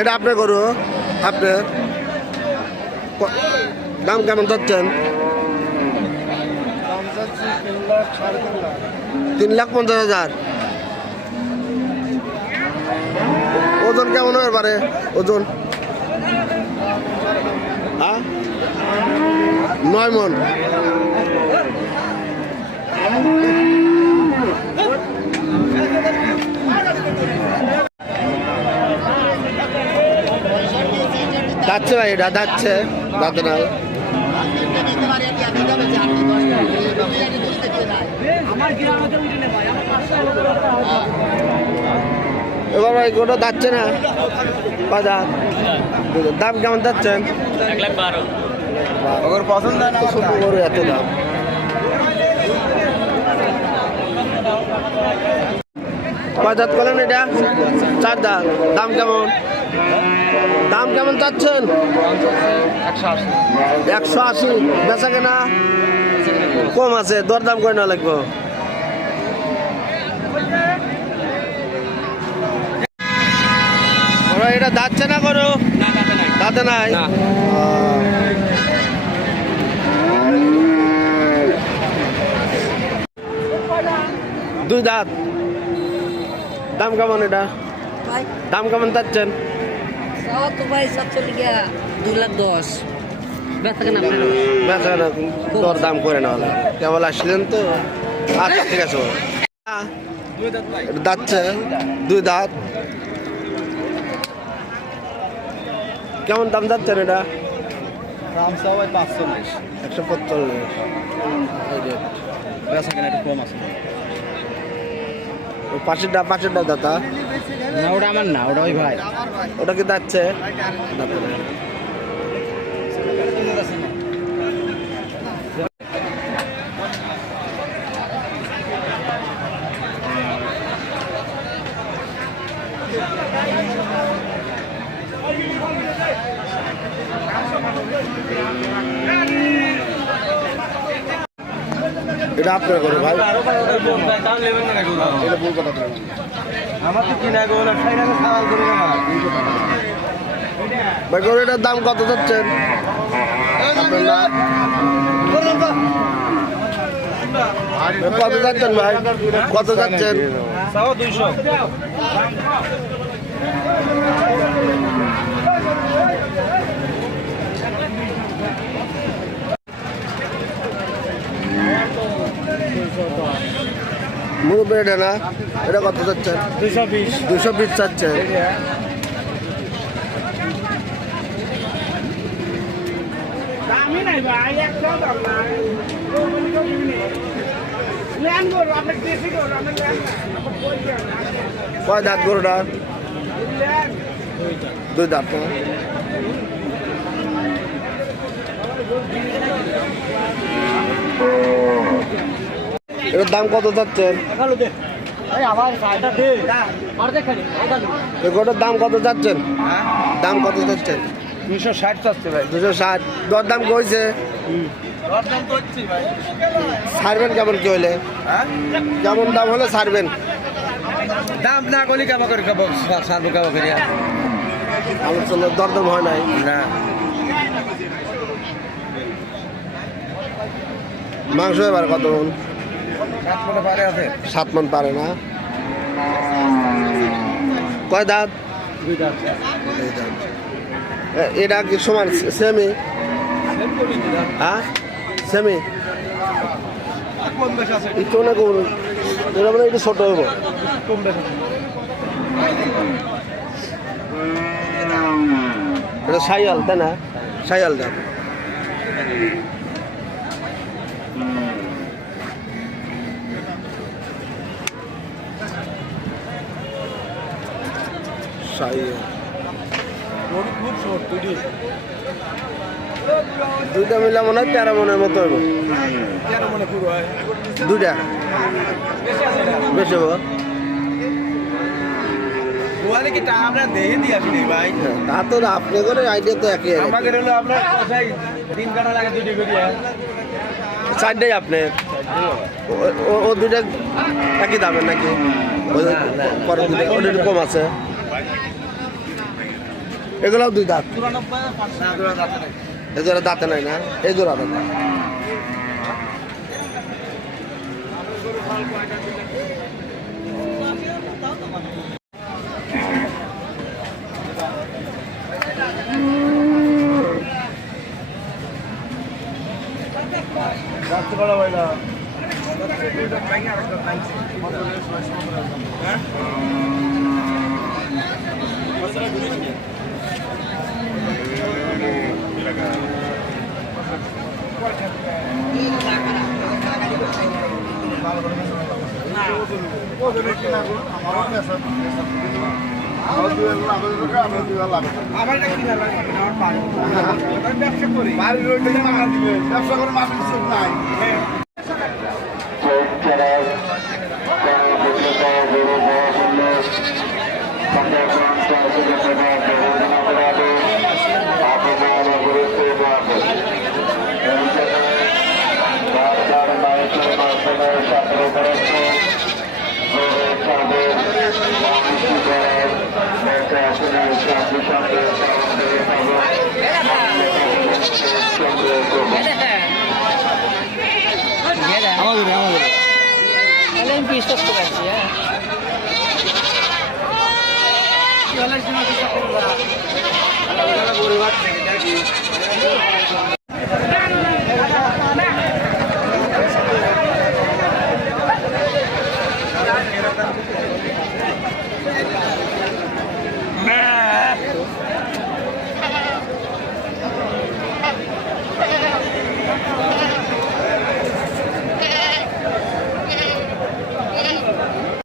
এটা আপনি করু আপনার। দাম কেমন চাচ্ছেন? তিন লাখ পঞ্চাশ হাজার। ওজন কেমন হবে পারে ওজন? হ্যাঁ নয় মন। যাচ্ছে ভাই এটা যাচ্ছে দাঁতে এবার ভাই গোটা যাচ্ছে না। বাজার। দাম কেমন যাচ্ছেন পছন্দ গরু এত দাম। দাঁত করলেন এটা? চার দাঁত দাম কেমন? দাম কেমন চাচ্ছেন? একশো আশি। বেচা কেনা কম আছে দরদাম করে না লাগবো। এটা যাচ্ছে না করো? না দাদা নাই? দাঁতে নাই দুই দাঁত। দাম কেমন এটা? দাম কেমন চাচ্ছেন? তো ভাই সাতচল্লিশ গিয়া দুই লাখ দশ। ব্যথা কেন বেচা কেনা দর দাম করে না হলে। কেবল আসলেন তো? আচ্ছা ঠিক আছে। আহ, যাচ্ছে দুই দাঁত। কেমন দাম যাচ্ছেন এটা? দাম পাঁচচল্লিশ। একশো পঁচল্লিশ বেচা কেনা? একটু কম আছে। পাশেরটা পাশেরটা দাতা না ওটা আমার না ওটা ওই ভাই। ওটা কি যাচ্ছে। এটা আপনার করে ভাই। এটা ভুল কথা ভাই গরুটার দাম কত যাচ্ছেন কত যাচ্ছেন ভাই? কত যাচ্ছেন দুইশো। মুরব্বী এটা না? এটা কত যাচ্ছেন দুইশো বিশ। দুশো পিস চাচ্ছেন দেশি কয় দাঁত গরুটা? দুই দাঁত। না? এটার দাম কত যাচ্ছেন? এই গরুটার দাম কত যাচ্ছেন? দাম কত যাচ্ছেন? দুইশো ষাট চাচ্ছে ভাই দুশো ষাট। দর দাম কইছে? ছাড়বেন কেমন কি হইলে? কেমন দাম হলে ছাড়বেন? দাম না করলে কাবা করে খাব সারবো কাবা করে আলোচনার দরদাম হয় নাই? না মাংস এবার কত? সাত মনে পারে না। কয় দাঁত? দাঁত। এটা কি সমান সেমি হ্যাঁ? সেমি একটু না কম। এটা মানে একটু ছোট হইব। এটা সাইয়াল তাই না? সাইয়াল দাম সাইয়াল গরু খুব দুটি দুইটা মিলে মনে হয় তেরো মনের মতো মনে পুরো হয়। দুইটা? বেশি হব গোয়ালে কি তা আমরা দেখে দিয়ে আসি ভাই? তা তো আপনি করে আইডিয়া তো একই আর কি। হলো আপনার কথাই তিন কাটা লাগে দুটি করি চারটাই আপনি? ও- দুইটা একই দামের নাকি? দুইটা কম আছে। এগুলাও দুই দাঁত। না দুটো যাচ্ছে না এ জোড়া দাঁতে নাই না, এই জোড়া দাঁতে। আমার ব্যবসা করি। ব্যবসা করে সুখ নাই। আমাদের আমাদের। তাহলে আমি বিশ করতে পারছি হ্যাঁ। আছে নাকি